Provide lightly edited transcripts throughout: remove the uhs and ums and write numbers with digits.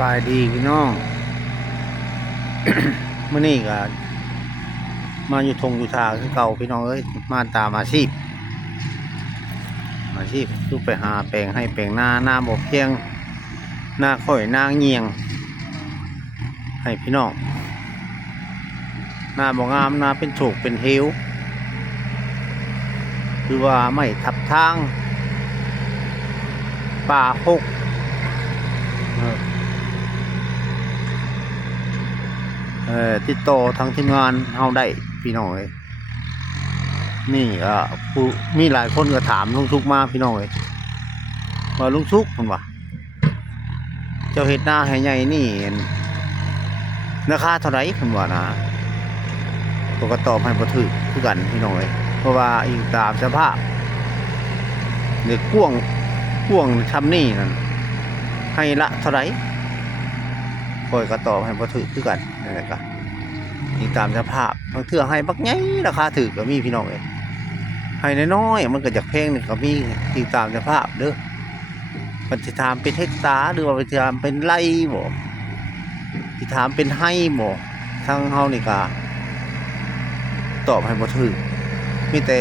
บายดีพี่น้อง มื้อนี้ก็มาอยู่ทงอยู่ทาคือเก่าพี่น้องเอ้ยมาตามอาชีพคือไปหาแปลงให้แปลงหน้าบ่เพียงหน้าค่อยหน้าเงียงให้พี่น้องหน้าบ่งามหน้าเป็นโฉกเป็นเหวคือว่าไม่ทับทางป่าหกติดต่อทางทีมงานเฮาได้พี่น้องเอ้ยนี่ผู้มีหลายคนก็ถามลุงชุกมาพี่น้องเอ้ยว่าลุงชุกเพิ่นว่าเจ้าเฮ็ดนาให้ใหญ่นี่ราคาเท่าไหร่เพิ่นว่านะผมก็ตอบให้บ่ถูกคือกันพี่น้องเอ้ยเพราะว่าอีกตามสภาพเนี่ยกว้างทำนี่นั่นให้ละเท่าไหร่ข้อยก็ตอบให้บ่ถูกคือกันนั่นแหละก็อีกตามสภาพบางเทื่อให้บักใหญ่ราคาถูกก็มีพี่น้องเอ้ยให้น้อยๆมันก็จากแพงนี่ก็มีอีกตามสภาพเด้อมันสิถามเป็นเฮกตาร์หรือว่าสิถามเป็นไร่บ่สิถามเป็นไร่บ่ทางเฮานี่ก็ตอบให้บ่ถูกมีแต่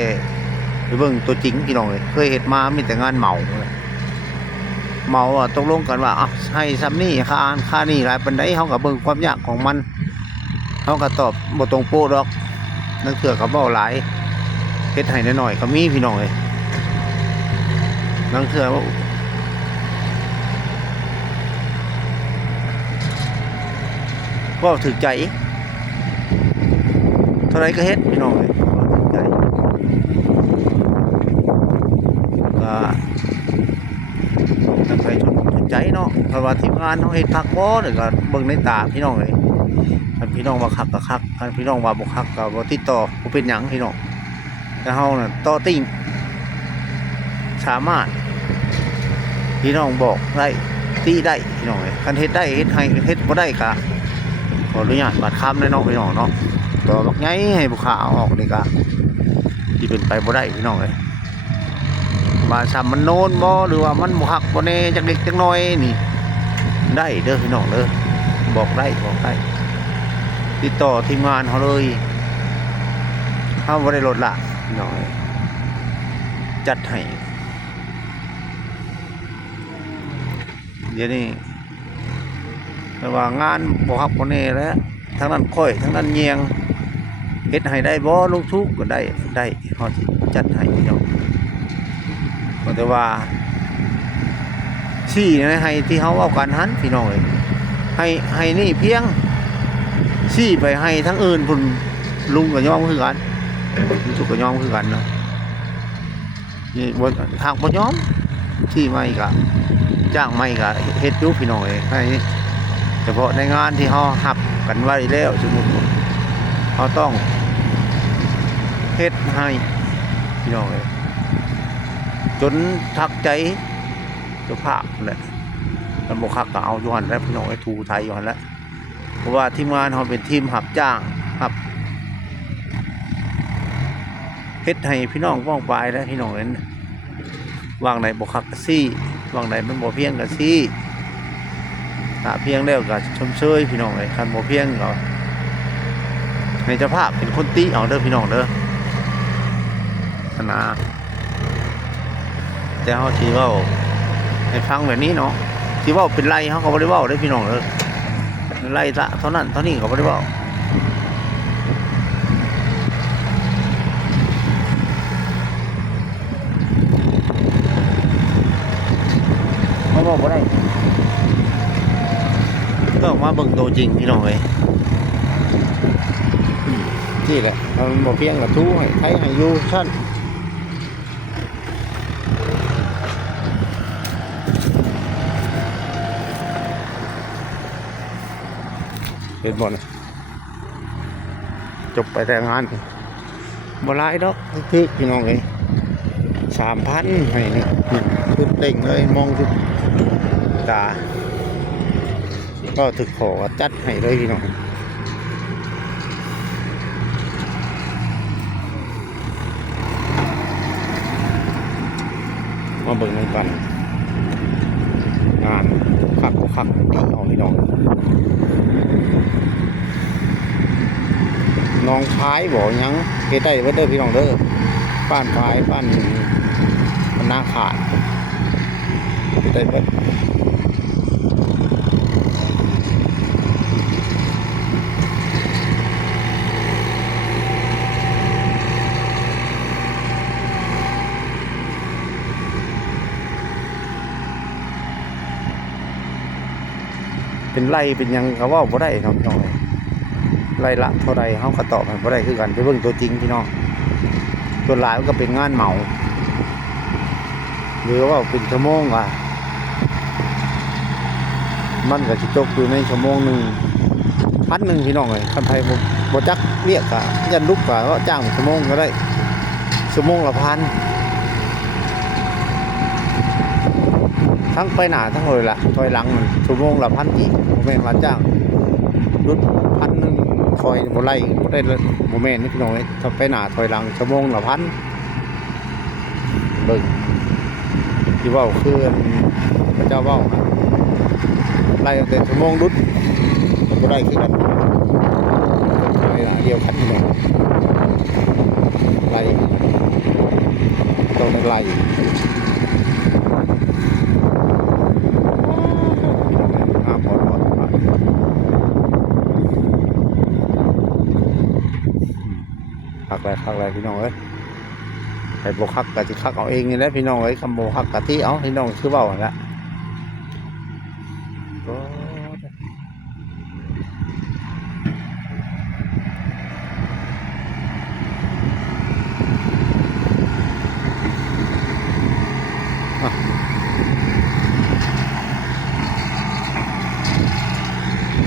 ไปเบิ่งตัวจริงพี่น้องเอ้ยเคยเฮ็ดมามีแต่งานเหมาตกลงกันว่าให้ซ้ำนี่ค่านี่หลายปานใดเฮาก็เบิ่งความยากของมันเฮาก็ตอบบ่ตรงโป๊ะดอกนั่นเถื่อก็เว้าหลายเฮ็ดให้น้อยๆก็มีพี่น้องเอ้ยนั่นเถื่อว่าถึกใจเท่าไรก็เฮ็ดพี่น้องเอ้ยว่าถึกใจก็ถ้าใครสนใจเนาะเพราะว่าทีมงานเขาเฮ็ดคักบ่เดี๋ยวก็เบิ่งในตาพี่น้องเลยถ้าพี่น้องว่าคักก็คักถ้าพี่น้องว่าบ่คักก็บ่ติดต่อบ่เป็นหยังพี่น้องแต่เฮาน่ะต่อติ่งสามารถพี่น้องบอกได้ตีได้พี่น้องเอ้ยคันเฮ็ดได้เฮ็ดให้เฮ็ดบ่ได้ก็ขออนุญาตบัดคำเลยเนาะพี่น้องเนาะต่อบักใหญ่ให้ผู้ค้าเอาออกนี่ก็สิเป็นไปบ่ได้พี่น้องเอ้ยว่าซ้ำมันโน่นบ่หรือว่ามันบ่ฮักบ่แน่จักเล็กจักน้อยนี่ได้เด้อพี่น้องเด้อบอกได้ติดต่อทีมงานเขาเลยเฮาบ่ได้ลดละพี่น้องจัดให้เดี๋ยวนี้แต่ว่างานบ่ฮักบ่แน่แล้วทั้งนั้นค่อยทั้งนั้นเงียงเฮ็ดให้ได้บ่ลุงทุกก็ได้เฮาสิจัดให้พี่น้องแต่ว่าชี้ให้ที่เขาเอาการหันพี่น้องเลยให้นี่เพียงชี้ไปให้ทั้งอื่นพุ่นลุงกับย่อมคือกันลุงกับย่อมคือกันเนาะนี่บนทางบนย่อมที่ไม่กะจ้างไม่กะเฮ็ดยุพี่น้องเลยให้เฉพาะในงานที่เขาหับกันไว้แล้วสมมติเขาต้องเฮ็ดให้พี่น้องเลยจนทักใจเจ้าภาพแหละมันบอกคักก็เอาอยู่หันแล้วพี่น้องไอ้ทูไทยอยู่หันแล้วเพราะว่าทีมงานเขาเป็นทีมหับจ้างหับเฮ็ดให้พี่น้องว่องไปแล้วพี่น้องนั้นวางไหนบอกคักก็ซี่วางไหนมันบ่เพียงก็ซี่ถ้าเพียงแล้วก็ชมเชยพี่น้องเลยคันบ่เพียงก็ในเจ้าภาพเป็นคนตีเอาเด้อพี่น้องเด้อนะแต่เขาทีว่าให้ฟังแบบนี้เนาะที่ว่าเป็นไรเขาก็ไม่ได้ว่าได้พี่น้องเลยไรละเท่านั้นเท่านี้เขาไม่ได้ว่าไม่บอกว่าได้ก็มาเบิ่งตัวจริงพี่น้องเลยนี่แหละมันบอกเพียงกับทูให้ไทยให้ยูชั้นเห็นบ่นะจบไปแต่งานบ่หลายดอกทึกพี่น้องเอ้ย 3,000ให้นี่ขึ้นเต่งเลยมองทุกตาก็ถึกขอจัดให้เลยพี่น้องมาเบิ่งกันงานคัก คักดีเอาพี่น้องน้องพายบ่ยังเฮ็ดได้เบิดเด้อพี่น้องเด้อป้านพายป้านนาขาดเฮ็ดได้เบิดเป็นไรเป็นยังเขาว่าบ่ได้น้องๆไรละเท่าไรเขาก็ตอบมันบ่ได้คือกันไปเบิ่งตัวจริงพี่น้องส่วนหลายมันก็เป็นงานเหมาหรือว่าเป็นชั่วโมงว่ะมันก็สิตกอยู่ในชั่วโมงหนึ่ง1,000พี่น้องเลยคันไทยบ่จักเรียกก็ยันลุกก็จ้างชั่วโมงก็ได้ชั่วโมงละ1,000ทั้งไปหน้าทั้งเลยละถอยหลังมันชั่วโมงละ1,000อีกโมเมนต์ว่าจ้างรุด1,000ถอยบ่ไล่บ่ได้โมเมนต์นี่พี่น้องเอ้ยถ้าไปหน้าถอยหลังชั่วโมงละ1,000เบิ่งที่เว้าคือพระเจ้าเว้าไล่แต่ชั่วโมงรุดบ่ได้คือกันถอยหน้าเดียวกันพี่น้องไล่ต้องไล่คักอะไรพี่น้องเอ้ยไอ้โบคักกะจิคักเอาเองนี่แหละพี่น้องเอ้ยคำโบคักกะที่เอาพี่น้องคือเบาละ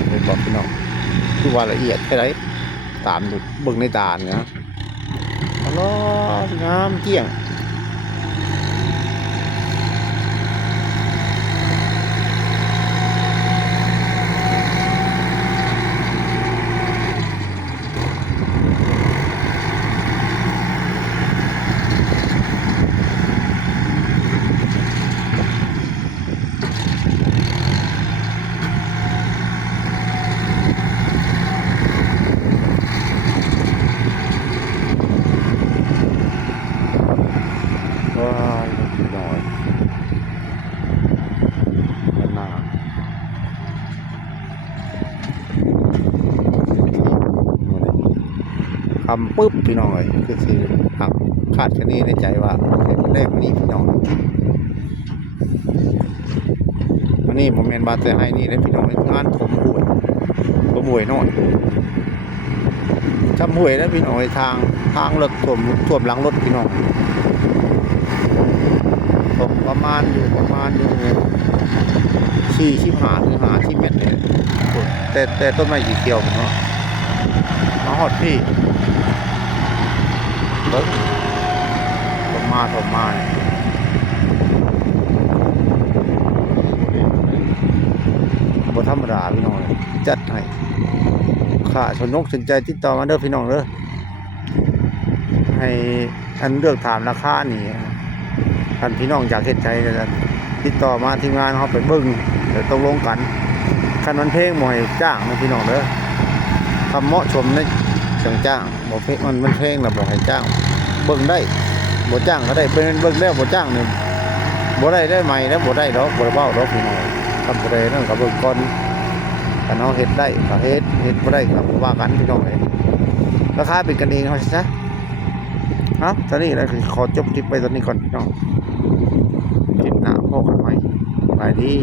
ไปบอกพี่น้องคือว่าละเอียดแค่ไหนตามดูเบิ่งในตาเนี่ยล้องามเกี่ยงทำปุ๊บพี่น้องเลยคือสิหักขาดแค่นี้ในใจว่าแรกวันนี้พี่น้องวันนี้ผมเมนบาเตอร์ให้นี่ได้พี่น้องงานผมห่วยน้อยช้ำห่วยแล้วพี่น้องทางเลิกท่วมหลังรถพี่น้องผมประมาณอยู่45 หรือ50 เมตรเลยแต่ต้นไม้สีเขียวเนาะมาหอดพี่เบิ้งผมมาเนี่ยบ่ธรรมดาพี่น้องจัดให้ค่าสนุกสนใจติดต่อมาเด้อพี่น้องเด้อให้อันเลือกถามราคานี่ท่านพี่น้องอยากเฮ็ดใจก็ติดต่อมาทีมงานเขาไปเบิ้งเดี๋ยวตกลงกันคันมันเพลงบ่ให้จ้างนะพี่น้องเด้อคำเหมาะสมในเสียงจ้างบ่เพลงมันเพลงแล้วบ่ให้จ้างเบิ่งได้บ่จ้างก็ได้เป็นเบิ่งแล้วบ่จ้างเนี่ยบ่ได้ใหม่แล้วบ่ได้ดอกบ่ได้เว้าดอกพี่น้องทำบ่ได้นั่นก็เบิ่งก่อนถ้าเฮาเฮ็ดได้ก็เฮ็ดบ่ได้ก็ว่ากันพี่น้องเอ้ยราคาเป็นกันเองเฮาซะเนาะตอนนี้เราขอจบคลิปไปตอนนี้ก่อนพี่น้องคลิปหน้าพบกันใหม่สวัสดี